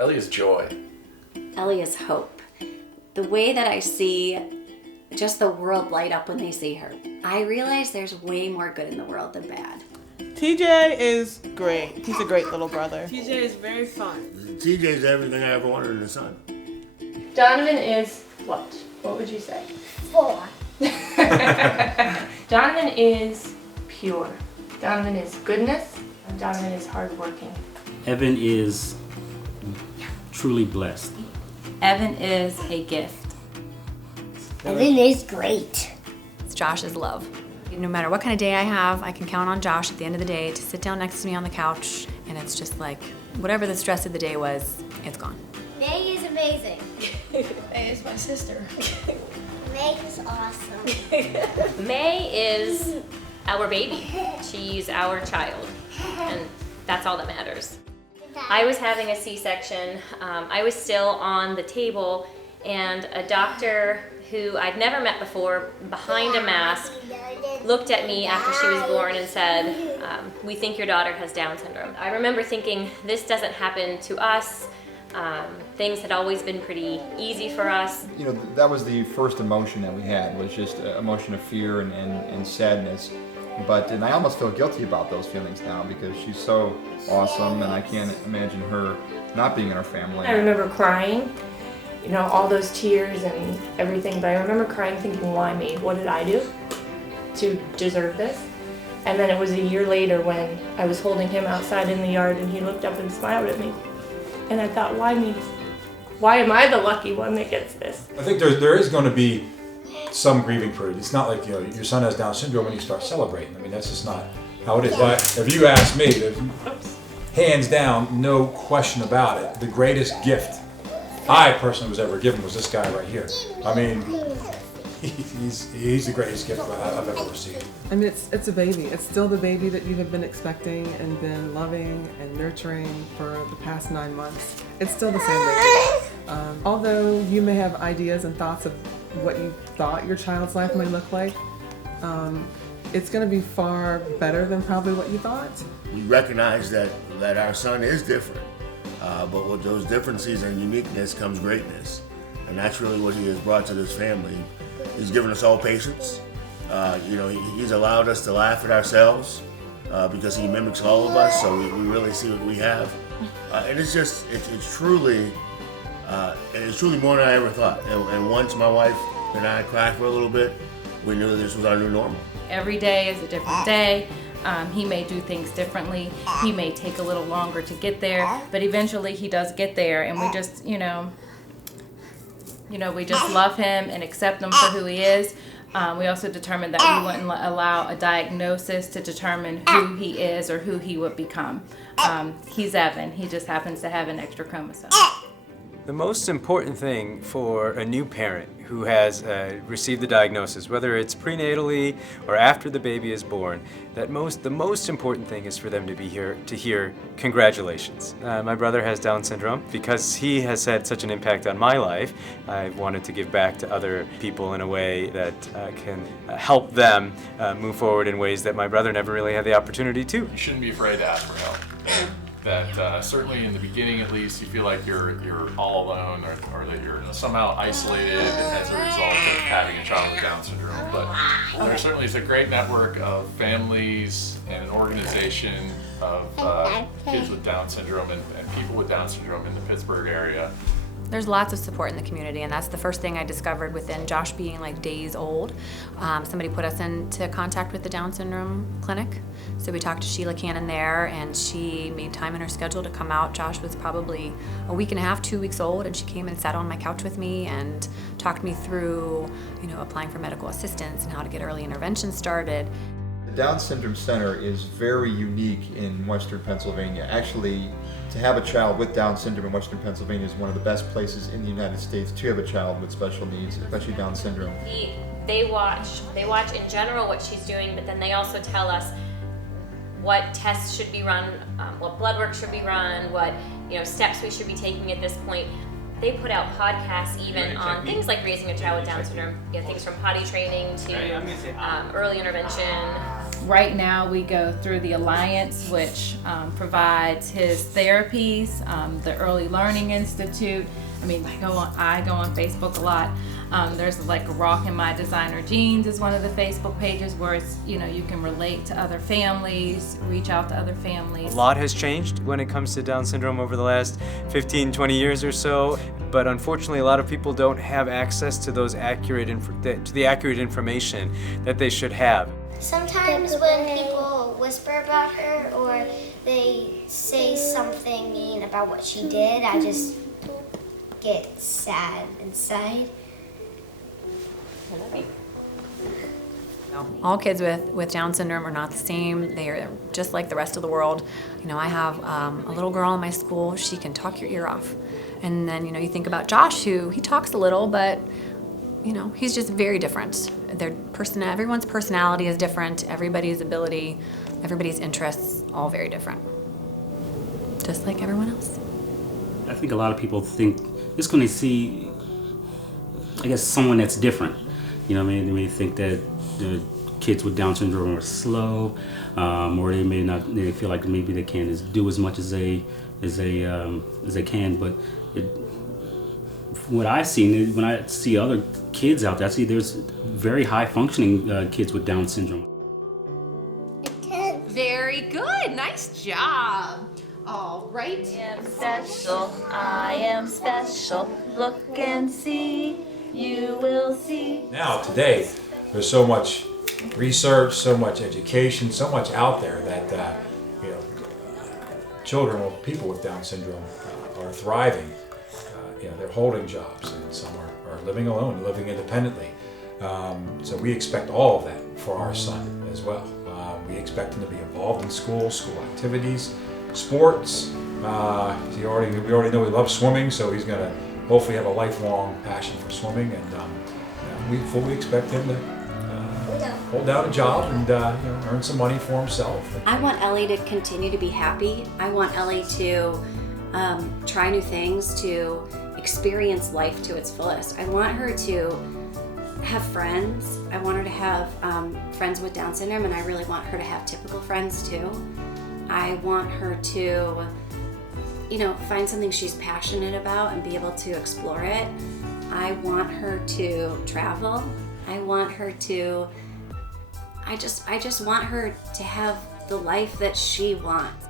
Ellie is joy. Ellie is hope. The way that I see just the world light up when they see her, I realize there's way more good in the world than bad. TJ is great. He's a great little brother. TJ is very fun. TJ is everything I ever wanted in a son. Donovan is what? What would you say? 4. Donovan is pure. Donovan is goodness. And Donovan is hardworking. Evan is truly blessed. Evan is a gift. Evan is great. Josh is love. No matter what kind of day I have, I can count on Josh at the end of the day to sit down next to me on the couch, and it's just like, whatever the stress of the day was, it's gone. May is amazing. May is my sister. May is awesome. May is our baby. She's our child, and that's all that matters. I was having a C-section. I was still on the table, and a doctor who I'd never met before, behind a mask, looked at me after she was born and said, "We think your daughter has Down syndrome." I remember thinking, this doesn't happen to us. Things had always been pretty easy for us. You know, that was the first emotion that we had, was just an emotion of fear and sadness. And I almost feel guilty about those feelings now because she's so awesome, and I can't imagine her not being in our family. I remember crying, you know, all those tears and everything, but I remember crying thinking, why me? What did I do to deserve this? And then it was a year later when I was holding him outside in the yard and he looked up and smiled at me. And I thought, why me? Why am I the lucky one that gets this? I think there is going to be some grieving period. It's not like, you know, your son has Down syndrome and you start celebrating. I mean, that's just not how it is. But if you ask me, hands down, no question about it, the greatest gift I personally was ever given was this guy right here. I mean, he's the greatest gift I've ever received. I mean, it's a baby. It's still the baby that you have been expecting and been loving and nurturing for the past 9 months. It's still the same baby. Although you may have ideas and thoughts of what you thought your child's life might look like, it's going to be far better than probably what you thought. We recognize that our son is different, but with those differences and uniqueness comes greatness. And that's really what he has brought to this family. He's given us all patience. You know, he's allowed us to laugh at ourselves because he mimics all of us, so we really see what we have. And it's truly more than I ever thought. And once my wife and I cried for a little bit, we knew this was our new normal. Every day is a different day. He may do things differently. He may take a little longer to get there, but eventually he does get there, and we just, we just love him and accept him for who he is. We also determined that we wouldn't allow a diagnosis to determine who he is or who he would become. He's Evan. He just happens to have an extra chromosome. The most important thing for a new parent who has received the diagnosis, whether it's prenatally or after the baby is born, the most important thing is for them to be here to hear congratulations. My brother has Down syndrome. Because he has had such an impact on my life, I wanted to give back to other people in a way that can help them move forward in ways that my brother never really had the opportunity to. You shouldn't be afraid to ask for help. That certainly in the beginning at least you feel like you're all alone or that you're somehow isolated as a result of having a child with Down syndrome. But there certainly is a great network of families and an organization of kids with Down syndrome and people with Down syndrome in the Pittsburgh area. There's lots of support in the community, and that's the first thing I discovered within Josh being like days old. Somebody put us into contact with the Down syndrome clinic. So we talked to Sheila Cannon there, and she made time in her schedule to come out. Josh was probably a week and a half, 2 weeks old, and she came and sat on my couch with me and talked me through, applying for medical assistance and how to get early intervention started. The Down Syndrome Center is very unique in Western Pennsylvania. Actually, to have a child with Down syndrome in Western Pennsylvania is one of the best places in the United States to have a child with special needs, especially Down syndrome. They watch in general what she's doing, but then they also tell us what tests should be run, what blood work should be run, what steps we should be taking at this point. They put out podcasts even on things like raising a child with Down syndrome, things from potty training to early intervention. Right now we go through the Alliance, which provides his therapies, the Early Learning Institute. I mean, I go on Facebook a lot. There's like Rockin' My Designer Jeans is one of the Facebook pages where it's, you can relate to other families, reach out to other families. A lot has changed when it comes to Down syndrome over the last 15, 20 years or so, but unfortunately a lot of people don't have access to those accurate information that they should have. Sometimes when people whisper about her or they say something mean about what she did, I just get sad inside. All kids with Down syndrome are not the same. They are just like the rest of the world. I have a little girl in my school. She can talk your ear off. And then, you think about Josh, he talks a little, but, he's just very different. Everyone's personality is different. Everybody's ability, everybody's interests, all very different. Just like everyone else. I think a lot of people think just when they see, I guess, someone that's different. They may think that the kids with Down syndrome are slow, or they feel like maybe they can't do as much as they can. But what I've seen, when I see other kids out there, I see there's very high functioning kids with Down syndrome. Very good, nice job. All right. I am special, look and see, you will see. Now, today, there's so much research, so much education, so much out there that children or people with Down syndrome are thriving. They're holding jobs, and some are living alone, living independently. So we expect all of that for our son as well. We expect him to be involved in school activities, sports. We already know he loves swimming, so he's going to hopefully have a lifelong passion for swimming, and we fully expect him to hold down a job and earn some money for himself. I want Ellie to continue to be happy. I want Ellie to try new things, to experience life to its fullest. I want her to have friends. I want her to have friends with Down syndrome, and I really want her to have typical friends too. I want her to, find something she's passionate about and be able to explore it. I want her to travel. I want her to, I just want her to have the life that she wants.